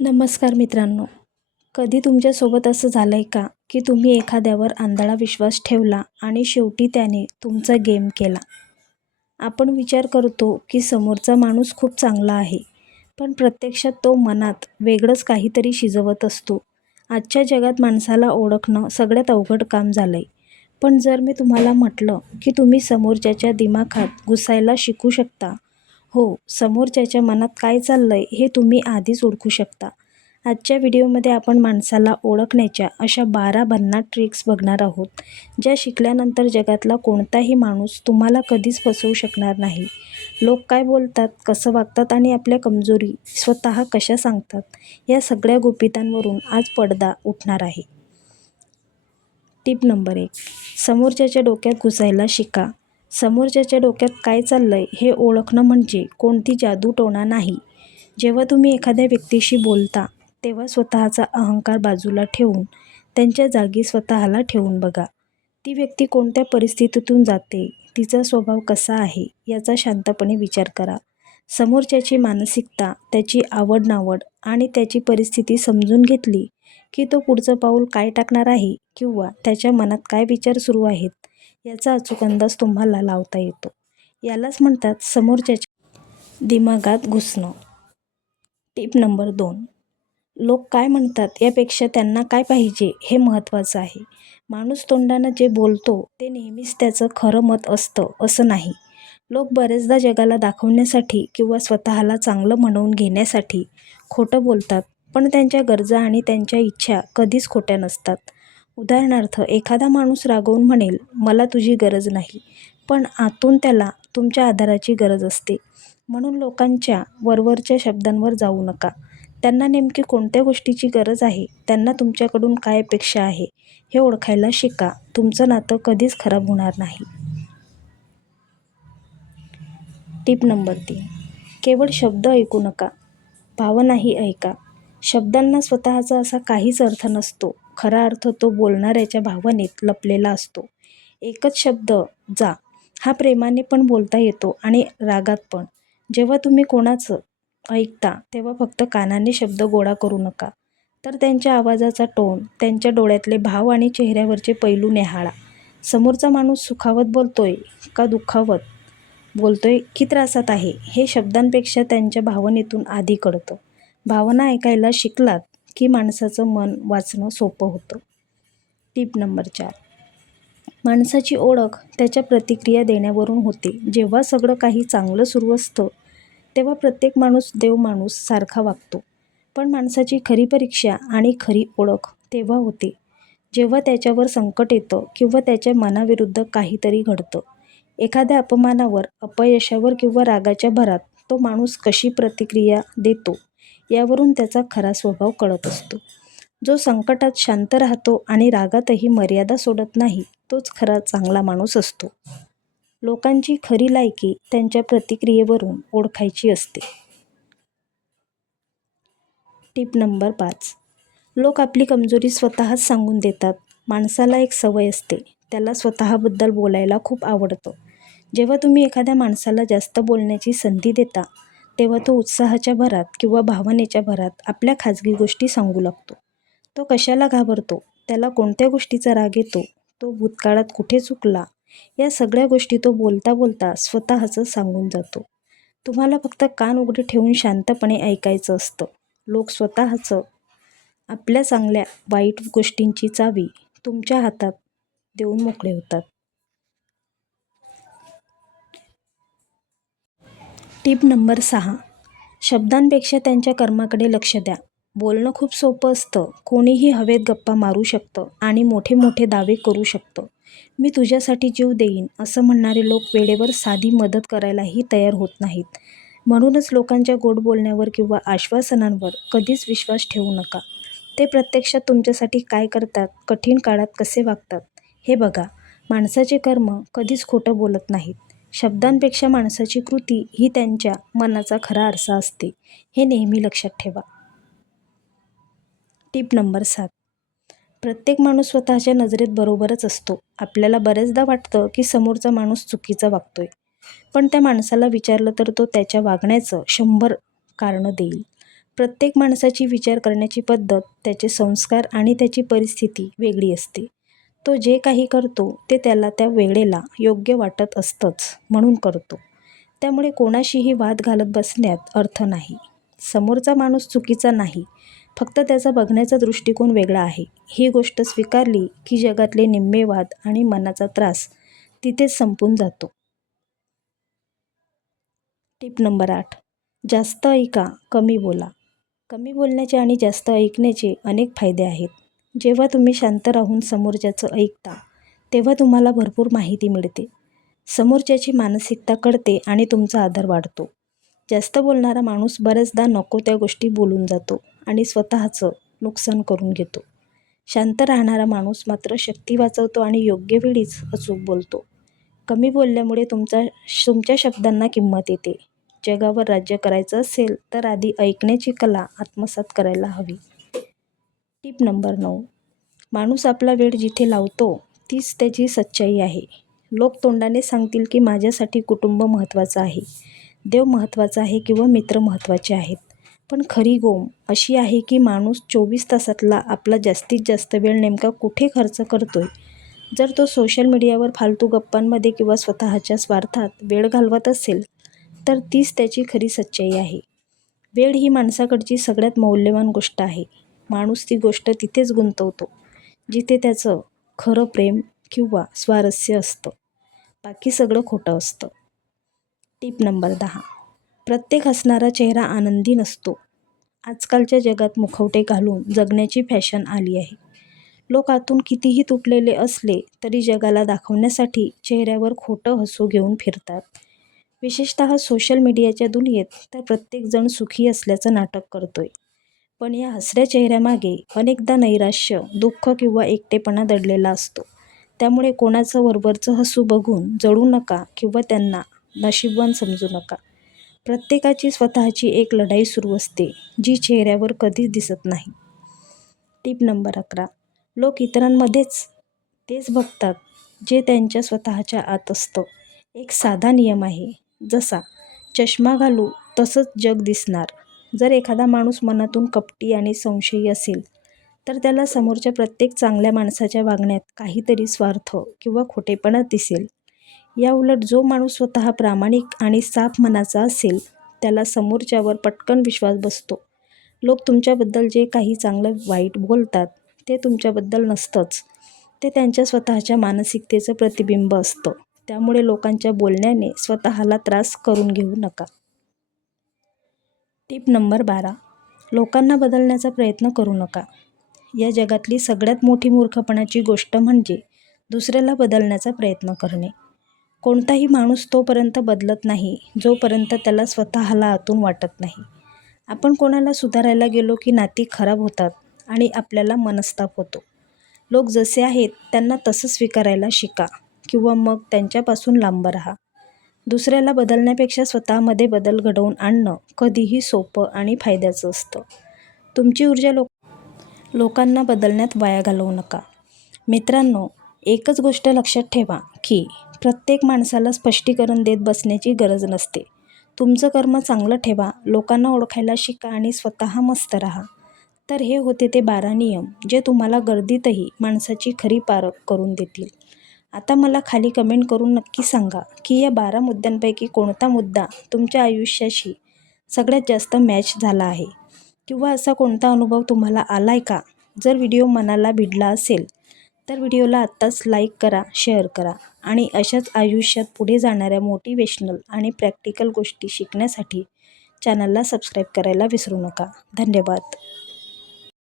नमस्कार मित्रांनो, कधी तुमच्यासोबत असं झालं आहे का की तुम्ही एखाद्यावर आंधळा विश्वास ठेवला आणि शेवटी त्याने तुमचा गेम केला. आपण विचार करतो की समोरचा माणूस खूप चांगला आहे, पण प्रत्यक्षात तो मनात वेगळंच काहीतरी शिजवत असतो. आजच्या जगात माणसाला ओळखणं सगळ्यात अवघड काम झालं आहे. पण जर मी तुम्हाला म्हटलं की तुम्ही समोरच्याच्या दिमाखात घुसायला शिकू शकता, हो, समोरच्याच्या मनात काय चाललंय हे तुम्ही आधीच ओळखू शकता. आजच्या व्हिडिओमध्ये आपण माणसाला ओळखण्याच्या अशा 12 भन्नाट ट्रिक्स बघणार आहोत, ज्या शिकल्यानंतर जगातला कोणताही माणूस तुम्हाला कधीच फसवू शकणार नाही. लोक काय बोलतात, कसं वागतात आणि आपल्या कमजोरी स्वतः कशा सांगतात, या सगळ्या गुपितांवरून आज पडदा उठणार आहे. Tip number 1. समोरच्याच्या डोक्यात घुसायला शिका. समोरच्याच्या डोक्यात काय चाललंय हे ओळखणं म्हणजे कोणती जादूटोणा नाही. जेव्हा तुम्ही एखाद्या व्यक्तीशी बोलता, तेव्हा स्वतःचा अहंकार बाजूला ठेवून त्यांच्या जागी स्वतःला ठेवून बघा. ती व्यक्ती कोणत्या परिस्थितीतून जाते, तिचा स्वभाव कसा आहे याचा शांतपणे विचार करा. समोरच्याची मानसिकता, त्याची आवड-नावड आणि त्याची परिस्थिती समजून घेतली की तो पुढचं पाऊल काय टाकणार आहे किंवा त्याच्या मनात काय विचार सुरू आहेत, याचा अचूक अंदाज तुम्हाला लावता येतो. यालाच म्हणतात समोरच्याच्या दिमागात घुसणं. Tip number 2. लोक काय म्हणतात यापेक्षा त्यांना काय पाहिजे हे महत्त्वाचं आहे. माणूस तोंडानं जे बोलतो ते नेहमीच त्याचं खरं मत असतं असं नाही. लोक बरेचदा जगाला दाखवण्यासाठी किंवा स्वतःला चांगलं म्हणवून घेण्यासाठी खोटं बोलतात, पण त्यांच्या गरजा आणि त्यांच्या इच्छा कधीच खोट्या नसतात. उदाहरणार्थ, एखादा माणूस रागावून म्हणेल, मला तुझी गरज नाही, पण आतून त्याला तुमच्या आधाराची गरज असते. म्हणून लोकांच्या वरवरच्या शब्दांवर जाऊ नका. त्यांना नेमकी कोणत्या गोष्टीची गरज आहे, त्यांना तुमच्याकडून काय अपेक्षा आहे हे ओळखायला शिका. तुमचं नातं कधीच खराब होणार नाही. Tip number 3. केवळ शब्द ऐकू नका, भावनाही ऐका. शब्दांना स्वतःचा असा काहीच अर्थ नसतो. खरा अर्थ तो बोलणाऱ्याच्या भावनेत लपलेला असतो. एकच शब्द जा हा प्रेमाने पण बोलता येतो आणि रागात पण. जेव्हा तुम्ही कोणाचं ऐकता तेव्हा फक्त कानाने शब्द गोळा करू नका, तर त्यांच्या आवाजाचा टोन, त्यांच्या डोळ्यातले भाव आणि चेहऱ्यावरचे पैलू निहाळा. समोरचा माणूस सुखावत बोलतोय का दुखावत बोलतोय की त्रासात आहे, हे शब्दांपेक्षा त्यांच्या भावनेतून आधी कळतं. भावना ऐकायला शिकलात की माणसाचं मन वाचणं सोपं होतं. Tip number 4. माणसाची ओळख त्याच्या प्रतिक्रिया देण्यावरून होते. जेव्हा सगळं काही चांगलं सुरू असतं तेव्हा प्रत्येक माणूस देवमाणूस सारखा वागतो. पण माणसाची खरी परीक्षा आणि खरी ओळख तेव्हा होते जेव्हा त्याच्यावर संकट येतं किंवा त्याच्या मनाविरुद्ध काहीतरी घडतं. एखाद्या अपमानावर, अपयशावर किंवा रागाच्या भरात तो माणूस कशी प्रतिक्रिया देतो यावरून त्याचा खरा स्वभाव कळत असतो. जो संकटात शांत राहतो आणि रागातही मर्यादा सोडत नाही, तोच खरा चांगला माणूस असतो. लोकांची खरी लायकी त्यांच्या प्रतिक्रियेवरून ओळखायची असते. Tip number 5. लोक आपली कमजोरी स्वतःच सांगून देतात. माणसाला एक सवय असते, त्याला स्वतःबद्दल बोलायला खूप आवडतं. जेव्हा तुम्ही एखाद्या माणसाला जास्त बोलण्याची संधी देता, तेव्हा तो उत्साहाच्या भरात किंवा भावनेच्या भरात आपल्या खाजगी गोष्टी सांगू लागतो. तो कशाला घाबरतो, त्याला कोणत्या गोष्टीचा राग येतो, तो भूतकाळात कुठे चुकला, या सगळ्या गोष्टी तो बोलता बोलता स्वतःचं सांगून जातो. तुम्हाला फक्त कान उघडे ठेवून शांतपणे ऐकायचं असतं. लोक स्वतःचं आपल्या चांगल्या वाईट गोष्टींची चावी तुमच्या हातात देऊन मोकळे होतात. Tip number 6. शब्दांपेक्षा त्यांच्या कर्माकडे लक्ष द्या. बोलणं खूप सोपं असतं. कोणीही हवेत गप्पा मारू शकतं आणि मोठे मोठे दावे करू शकतं. मी तुझ्यासाठी जीव देईन असं म्हणणारे लोक वेळेवर साधी मदत करायलाही तयार होत नाहीत. म्हणूनच लोकांच्या गोड बोलण्यावर किंवा आश्वासनांवर कधीच विश्वास ठेवू नका. ते प्रत्यक्षात तुमच्यासाठी काय करतात, कठीण काळात कसे वागतात हे बघा. माणसाचे कर्म कधीच खोटं बोलत नाहीत. शब्दांपेक्षा माणसाची कृती ही त्यांच्या मनाचा खरा आरसा असते, हे नेहमी लक्षात ठेवा. Tip number 7. प्रत्येक माणूस स्वतःच्या नजरेत बरोबरच असतो. आपल्याला बऱ्याचदा वाटतं की समोरचा माणूस चुकीचा वागतोय, पण त्या माणसाला विचारलं तर तो त्याच्या वागण्याचं 100 कारणं देईल. प्रत्येक माणसाची विचार करण्याची पद्धत, त्याचे संस्कार आणि त्याची परिस्थिती वेगळी असते. तो जे काही करतो ते त्याला त्या वेळेला योग्य वाटत असतंच म्हणून करतो. त्यामुळे कोणाशीही वाद घालत बसण्यात अर्थ नाही. समोरचा माणूस चुकीचा नाही, फक्त त्याचा बघण्याचा दृष्टिकोन वेगळा आहे. ही गोष्ट स्वीकारली की जगातले निम्मे वाद आणि मनाचा त्रास तिथेच संपून जातो. Tip number 8. जास्त ऐका, कमी बोला. कमी बोलण्याचे आणि जास्त ऐकण्याचे अनेक फायदे आहेत. जेव्हा तुम्ही शांत राहून समोरच्याचं ऐकता, तेव्हा तुम्हाला भरपूर माहिती मिळते. समोरच्याची मानसिकता कळते आणि तुमचा आदर वाढतो. जास्त बोलणारा माणूस बऱ्याचदा नको त्या गोष्टी बोलून जातो आणि स्वतःचं नुकसान करून घेतो. शांत राहणारा माणूस मात्र शक्ती वाचवतो आणि योग्य वेळीच अचूक बोलतो. कमी बोलल्यामुळे तुमच्या शब्दांना किंमत येते. जगावर राज्य करायचं असेल तर आधी ऐकण्याची कला आत्मसात करायला हवी. Tip number 9. माणूस आपला वेळ जिथे लावतो तीच त्याची सच्चाई आहे. लोक तोंडाने सांगतील की माझ्यासाठी कुटुंब महत्त्वाचं आहे, देव महत्त्वाचा आहे किंवा मित्र महत्त्वाचे आहेत. पण खरी गोम अशी आहे की माणूस 24 तासातला आपला जास्तीत जास्त वेळ नेमका कुठे खर्च करतोय. जर तो सोशल मीडियावर फालतू गप्पांमध्ये किंवा स्वतःच्या स्वार्थात वेळ घालवत असेल तर तीच त्याची खरी सच्चाई आहे. वेळ ही माणसाकडची सगळ्यात मौल्यवान गोष्ट आहे. माणूस ती गोष्ट तिथेच गुंतवतो जिथे त्याचं खरं प्रेम किंवा स्वारस्य असतं. बाकी सगळं खोटं असतं. Tip number 10. प्रत्येक हसणारा चेहरा आनंदी नसतो. आजकालच्या जगात मुखवटे घालून जगण्याची फॅशन आली आहे. लोक आतून कितीही तुटलेले असले तरी जगाला दाखवण्यासाठी चेहऱ्यावर खोटं हसू घेऊन फिरतात. विशेषतः सोशल मीडियाच्या दुनियेत तर प्रत्येकजण सुखी असल्याचं नाटक करतोय. पण या हसऱ्या चेहऱ्यामागे अनेकदा नैराश्य, दुःख किंवा एकटेपणा दडलेला असतो. त्यामुळे कोणाचं वरवरचं हसू बघून जळू नका किंवा त्यांना नशीबवान समजू नका. प्रत्येकाची स्वतःची एक लढाई सुरू असते, जी चेहऱ्यावर कधीच दिसत नाही. Tip number 11. लोक इतरांमध्येच तेच बघतात जे त्यांच्या स्वतःच्या आत असतं. एक साधा नियम आहे, जसा चष्मा घालू तसंच जग दिसणार. जर एखादा माणूस मनातून कपटी आणि संशयी असेल तर त्याला समोरच्या प्रत्येक चांगल्या माणसाच्या वागण्यात काहीतरी स्वार्थ किंवा खोटेपणा दिसेल. याउलट जो माणूस स्वतः प्रामाणिक आणि साफ मनाचा असेल त्याला समोरच्यावर पटकन विश्वास बसतो. लोक तुमच्याबद्दल जे काही चांगलं वाईट बोलतात ते तुमच्याबद्दल नसतंच, ते त्यांच्या स्वतःच्या मानसिकतेचं प्रतिबिंब असतं. त्यामुळे लोकांच्या बोलण्याने स्वतःला त्रास करून घेऊ नका. Tip number 12. लोकांना बदलण्याचा प्रयत्न करू नका. या जगातली सगळ्यात मोठी मूर्खपणाची गोष्ट म्हणजे दुसऱ्याला बदलण्याचा प्रयत्न करणे. कोणताही माणूस तोपर्यंत बदलत नाही जोपर्यंत त्याला स्वतःला आतून वाटत नाही. आपण कोणाला सुधारायला गेलो की नाती खराब होतात आणि आपल्याला मनस्ताप होतो. लोक जसे आहेत त्यांना तसं स्वीकारायला शिका किंवा मग त्यांच्यापासून लांब राहा. दुसऱ्याला बदलण्यापेक्षा स्वतःमध्ये बदल घडवून आणणं कधीही सोपं आणि फायद्याचं असतं. तुमची ऊर्जा लोकांना बदलण्यात वाया घालवू नका. मित्रांनो, एकच गोष्ट लक्षात ठेवा की प्रत्येक माणसाला स्पष्टीकरण देत बसण्याची गरज नसते. तुमचं कर्म चांगलं ठेवा, लोकांना ओळखायला शिका आणि स्वतः मस्त राहा. तर हे होते ते 12 नियम जे तुम्हाला गर्दीतही माणसाची खरी पारख करून देतील. आता मला खाली कमेंट करून नक्की सांगा की या 12 मुद्द्यांपैकी कोणता मुद्दा तुमच्या आयुष्याशी सगळ्यात जास्त मॅच झाला आहे किंवा असा कोणता अनुभव तुम्हाला आलाय का? जर व्हिडिओ मनाला भिडला असेल तर व्हिडिओला आत्ताच लाईक करा, शेअर करा आणि अशाच आयुष्यात पुढे जाणाऱ्या मोटिवेशनल आणि प्रॅक्टिकल गोष्टी शिकण्यासाठी चॅनलला सबस्क्राईब करायला विसरू नका. धन्यवाद.